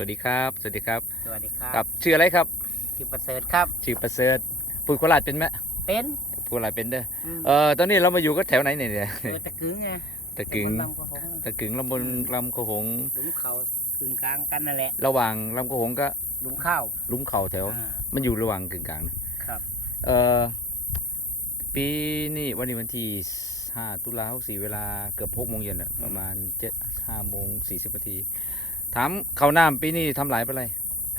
สวัสดีครับ สวัสดีครับ สวัสดีครับกับชื่ออะไรครับ ชื่อประเสริฐครับ ชื่อประเสริฐพูดโคราชเป็นไหมเป็นพูดโคราชเป็นเด้ออืมเออตอนนี้เรามาอยู่ก็แถวไหนเนี่ยเนี่ยเออตะกึงไงตะกึงลำกระหงตะกึงลำบนลำโขงหลุมเขากึ่งกลางกันนั่นแหละ ระหว่างลำโขงก็หลุมข้าวลุ่มเขาแถว อ่ามันอยู่ระหว่างกึ่งกลางนะครับ เออปีนี้วันนี้วันที่ห้าตุลาหกสี่เวลาเกือบหกโมงเย็นอะประมาณเจ็ดห้าโมงสี่สิบนาที ถามเขาวน้ำปีนี้ทำหลายไปเลย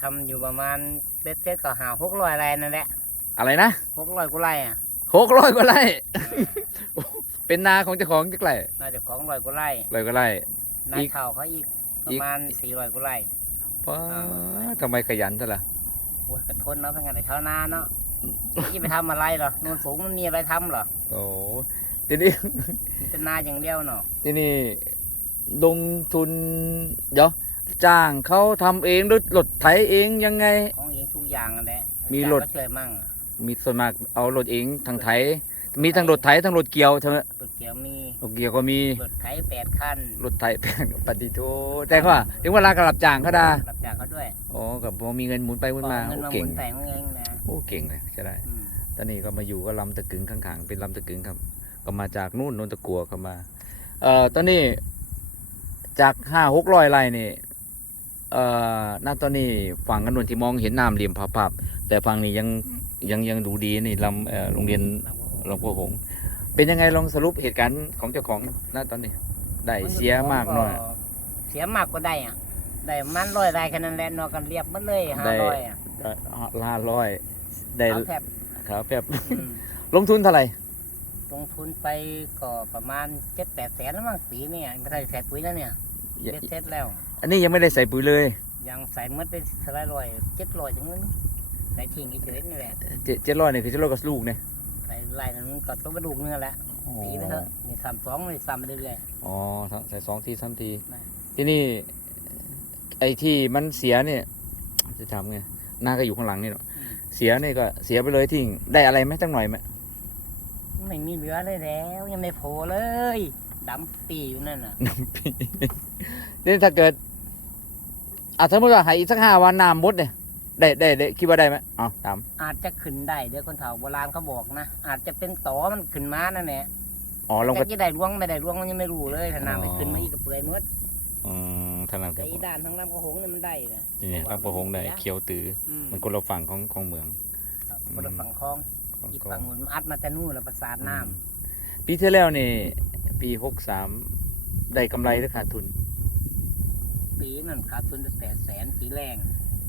ทำอยู่ประมาณเบ็ดเซ็ตก็หาหกร้อยไรนั่นแหละอะไรนะหกร้อยกุไรอะหกร้อยกว่าไร่ เป็นนาของเจ้าของจักไรน่าจะของร้อยกุไรร้อยกว่าไร่ นาอีกเช่าเขาอีกปอีระกมาณสี่ร้อยกุไรป้าทำไมขยันซะล่ะ โอ้ยกระทนเนาะทั้งงานแต่เช้านาเนาะที่ไปทำอะไรเหรอนูนสูงมันมีอะไรทำเหรอโอ้ทีนี้ มีแต่นาอย่างเดียวเนาะ ทีนี้ลงทุนเดี๋ยว จ้างเขาทำเองหรือรถไถเองยังไง ของเองทุกอย่างนั่นแหละมีรถจ้างก็ช่วยมั่งมีส่วนมากเอารถเองทางไถ มีทั้งรถไถทั้งรถเกี่ยวทั้งรถเกี่ยวมีรถเกี่ยวก็มีรถไถแปดคันรถไถแพงปฏิโทแต่ก็ว่าถึงเวลาก็รับจ้างเขาได้รับจากเขาด้วยอ๋อกับพอมีเงินหมุนไปหมุนมาเงินโอ้มาหเก่งมุนแต่งเองนะโอ้เก่งเลยใช่ได้ อืมตอนนี้ก็มาอยู่ก็ลำตะกึงข้างๆเป็นลำตะกึงครับ ก็มาจากนู่นนนตะกัวก็มา เอ่อตอนนี้จากห้าหกร้อยไร่นี่ เอ่อณตอนนี้ฝั่งกันนวนที่มองเห็นน้ำเหลี่ยมพับๆแต่ฝั่งนี้ยังยังยังดูดีนี่ลำเอ่อโรงเรียนหลวงพ่อหงส์เป็นยังไงลองสรุปเหตุการณ์ของเจ้าของณตอนนี้ ได้เสียมากน้อย เสียมากก็ได้อะได้มันร้อยได้แค่นั้นแหละนอกกันเรียบหมันเลยห้าได้ ร้อยอะห้าร้อย ได้เอาแผบครับแบบอืมลงทุนเท่าไหร่ลงทุนไปก็ประมาณเจ็ดแปดแสนแล้วมั้งปีเนี่ยไม่ใช่ใส่ปุ๋ยแล้วเนี่ยเจ็ดเซ็ตแล้ว อันนี้ยังไม่ได้ใส่ปุ๋ยเลยยังใส่เมื่อไปสลายร้อยเจ็ดร้อยถึงนั้นใส่ทิ้งเฉยๆนี่แหละเจ็ดเจ็ดร้อยเนี่ยคือเจ็ดร้อยกับลูกเนี่ยใส่ไล่นั้นก็ต้องกระดูกเนื้อแหละปีไปเถอะนี่สามสองนี่สามไปเรื่อยอ๋อทั้งใส่สองทีสามทีได้ที่นี่ ไอ้ที่มันเสียเนี่ยจะทำไงหน้าก็อยู่ข้างหลังนี่เนาะๆอืมเสียนี่ก็เสียไปเลยทิ้งได้อะไรไหมจังหน่อยไหมไม่มีเหลือเลยแล้ว ยังไม่โผล่เลยดำปีอยู่นั่นน่ะนี่ถ้าเกิด อะสมมติว่าหายอีกสักห้าวันน้ำมดเนี่ยได้ได้ได้คิดว่าได้ไหมอ๋อตามอาจจะขึ้นได้เดี๋ยวคนเฒ่าโบราณเขาบอกนะ อาจจะเป็นต่อมันขึ้นมานั่นแหละอ๋อลงไปแต่จะได้ร่วงไม่ได้ร่วงมันยังไม่รู้เลยถ้าน้ำไปอ๋อขึ้นมาอีกก็เปื่อยหมดอืมทางนั้นคแต่รับอีด้านทางลำกระหงเนี่ยมันได้นะนี่ลำประหงได้เขียวตือ อืมมันคนละฝั่งของของเมืองครับคนละฝั่งคลองของอีกของฝั่งนู้นมันอัดมาแต่นู่นแล้วประสานน้ำปีที่แล้วนี่ ปีหกสามได้กำไรหรือขาดทุน ปีนั่นขาดทุนจะแปดแสนปีแรง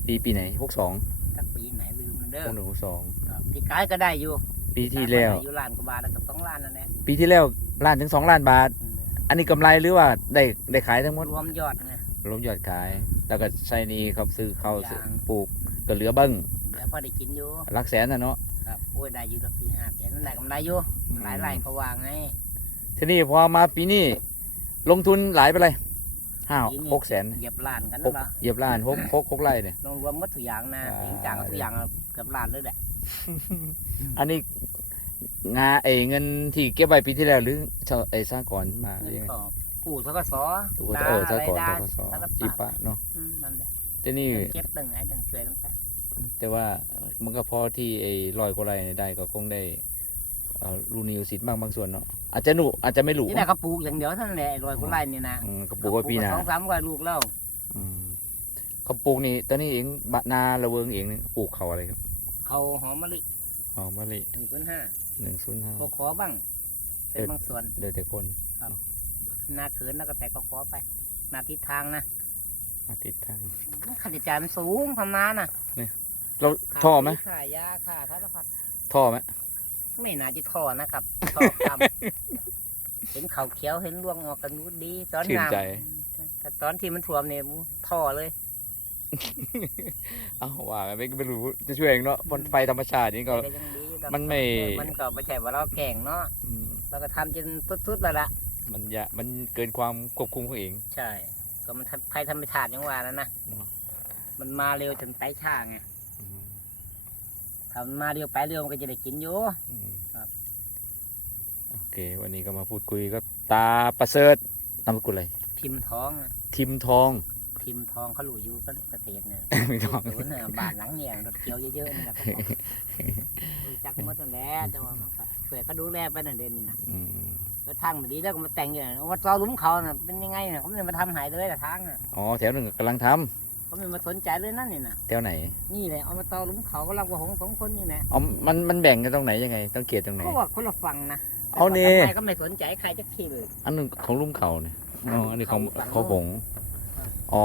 ปีปีไหนหกสองถ้าปีไหนลืมมันเด้อหกหนึ่งหกสองครับปีกายก็ได้อยู่ ปีที่แล้วอยู่ล้านกว่าบาทแล้วกับสองล้านนั่นแหละปีที่แล้วล้านถึงสองล้านบาท อันนี้กำไรหรือว่าได้ได้ขายทั้งหมดรวมยอดไงรวมยอดขาย แล้วก็ใช้หนี้ครับซื้อข้าวซื้ออย่างปลูกก็เหลือเบิ้งเดี๋ยวพอได้กินอยู่หลักแสนนะเนาะครับโอ้ยได้อยู่กับสี่ห้าแสนนั่นได้กำไรอยู่หลายไร่เขาว่าไงทีนี้พอมาปีนี้ลงทุนหลายไปเลย ห้าปีนี้หกแสนเหยียบล้านกันหนั่กนละเหยียบล้านหกหกหกไร่เนี่ยรวมรวมหมดทุกอย่างนะอ่า จริงจังทุกอย่างเกือบล้านเลยแหละอันนี้งาเอเงินที่เก็บไว้ปีที่แล้วหรือเช่าไอ้สร้างก่อนมาหเงิรืนอยังไงก็กู้ทกศถูกว่าเออสร้างก่อนได้ทกศได้จีปะเนาะอืมนั่นแหละทีนี้เงินเก็บตึงไอ้ตึงช่วยกันไปแต่ว่ามันก็พอที่ไอ้ลอยกว่าไรเนี่ยได้ก็คงได้ เอ่อรูนิวสิทธิ์บ้างบางส่วนเนาะอาจจะหนุอาจจะไม่หลู นี่แหละเขาปลูกอย่างเดียวเท่านั้นแหละไอ้รอยกุไลนี่นะอืมก็ปลูกไว้ปีหน้าสองสามกว่าลูกแล้วอืมเขาปลูกนี่ตอนนี้เองบะนาระเวิงเองนี่ปลูกเขาอะไรครับเขาหอมมะลิหอมมะลิหนึ่งศูนย์ห้าหนึ่งศูนย์ห้า ก็ขอบ้างเป็นบางส่วนเดือแต่คนหน้าเขินแล้วก็ใส่ก็ขอไปหน้าทิศทางนะอาทิตย์ทาง ค่าใช้จ่ายมันสูงทำนาน่ะเราท่อไหมค่ายาค่าสารพัดท่อไหม ไม่น่าจะท่อนะครับท่อทำเห็นเขาเขียวเห็นรวงออกกันรู้ดี ตอนชื่นงามใจ แต่ตอนที่มันท่วมเนี่ยท่อเลย เอ้าว่าไม่ไม่รู้จะช่วยเองเนาะบนไฟธรรมชาตินี่ก็ แต่ยังดีดอกมันไม่ มันก็ไม่ใช่ว่าเราแข่งเนาะอืมเราก็ทำจนทุดๆแล้วล่ะ มันยะมันเกินความควบคุมของเอง ใช่ ก็มันทำภัยธรรมชาติอย่างว่าแล้วนะ เนาะมันมาเร็วจนไปช้าไงอืม ถ้ามันมาเร็วไปเร็วมันก็จะได้กินอยู่ อืมครับ โอเค วันนี้ก็มาพูดคุยก็ตาประเสริฐนามสกุลอะไรพิมพ์ท้องอะทิมทอง พิพิมพ์ทองเขาหลู่อยู่กันเกษตรเนี่ยไม่ต้อง ศูนย์เนี่ยบ้านหลังเนี่ยรถเกี่ยวเยอะๆนี่แหละครับรู้จักหมดนั่นแหละแต่ว่ามันก็ช่วยก็ดูแลไปนั่นเด่นนี่นะอืมแล้วทางมันดีแล้วก็มาแต่งอย่างว่าตอหลุมเขาน่ะเป็นยังไงเนี่ยเขาไม่ได้มาทำหายเลยแต่ทางอะอ๋อแถวหนึ่งกำลังทำ เขาไม่มาสนใจเลยนั่นนี่นะแถวไหนนี่เลยเอามาตอหลุมเขาก็รับกับหงสองคนนี่แหละอ๋อมันมันแบ่งกันตรงไหนยังไงต้องเกียรตรงไหนเขาว่าคนละฝั่งนะเอานี่แต่ว่าทำไมก็ไม่สนใจใครจะขี่เลยอันหนึงของลุ่มเขาเนี่ยอ๋ออันนี้ของเขาฝั่งเขาหงอ่าอ๋อ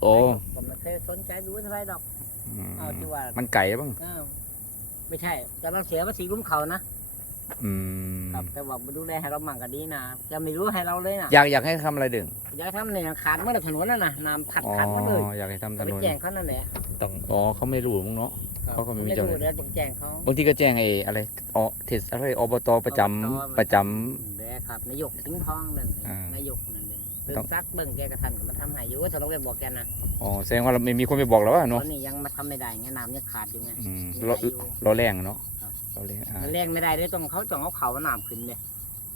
โอ้ผมไม่เคยสนใจดูเท่าไรหรอกอืมเอาที่ว่ามันไก่บ้างอ้าวไม่ใช่กำลังเสียภาษีหลุมเขานะ อืมครับแต่ว่ามาดูแลให้เรามั่งก็ดีนะจะไม่รู้ให้เราเลยนะอยากอยากให้ทำอะไรดึงอยากทำเนี่ยขาดเมื่อถนนน่ะนะน้ำขัดอ๋อขัดมาเลยอยากให้ทำถก็ไปนนแจ้งเขานั่นแหละต้องอ๋อเขาไม่รู้มั้งเนาะ เขาก็ไม่มีไม่เจ้ารู้แล้วต้องแจ้งเขาบางทีก็แจ้งไอ้อะไรอ๋อเทศอะไรอบตประจำประจำแบครับนายกสิงห์ทองนั่นอ่าน นายกนั่นเองเติต้อมงซักเบิ่งแกกระทันก็มาทำให้อยู่ว่าถ้าเราไปบอกแกนะอ๋อแสดงว่าเราไม่มีคนไปบอกเราว่าตอเนาะนนี้ยังมาทำไม่ได้ไงน้ำยังขาดอยู่ไง อืมยังเราไหลอยู่เราแรงอะเนาะครับ เราแรงอ่ามันแรงไม่ได้เลยต้องเขาต้องเอาเขาน้ำขึ้นเลย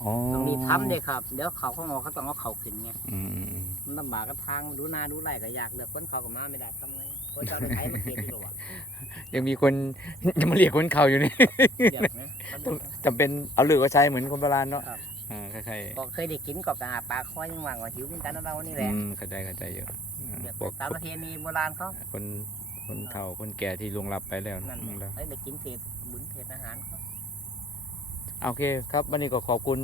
อ๋อต้องรีบทำเลยครับเดี๋ยวเขาเขางอเขาต้องเอาเขาขึ้นไงอืมอืมอืมมันลำบากกับทางดูนาดูไรก็อยากเลือกคนเขาก็มาไม่ได้ทำไงคนเจ้าได้ใช้มาเกณฑ์ดีกว่ายังมีคน ยังมาเรียกคนเขาอยู่นี่เดี๋ยวนะต้องจำเป็นเอาเลือกว่าใช้เหมือนคนโบราณเนาะครับ อ่าคล้ายก็เคยได้กินกับกาปลาคอยยังหวังว่าหิวเหมือนกันนะเรานี่ๆแหละอืมเข้าใจเข้าใจอยู่อ่าแบบพวกตามประเพณีโบราณเขา คนคนเฒ่าคนแก่ที่ล่วงลับไปแล้วนั่นอืมแหแล้ละวเอ้ยได้กินเศษบุญเศษอาหารเขาโอเคครับวันนี้ก็ขอบคุณ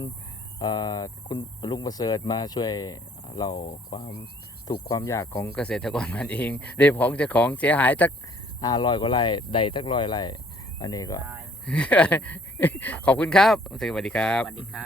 เอ่อคุณลุงประเสริฐมาช่วยเราความถูกข์ความยากของเกษตรกรมันเองเดี๋ยวของเจ้าของเสียหายสักห้าร้อยกว่าไร่ได้สักร้อยไร่อันนี้ก็ ได้ ขอบคุณครับสวัสดีครับสวัสดีครับ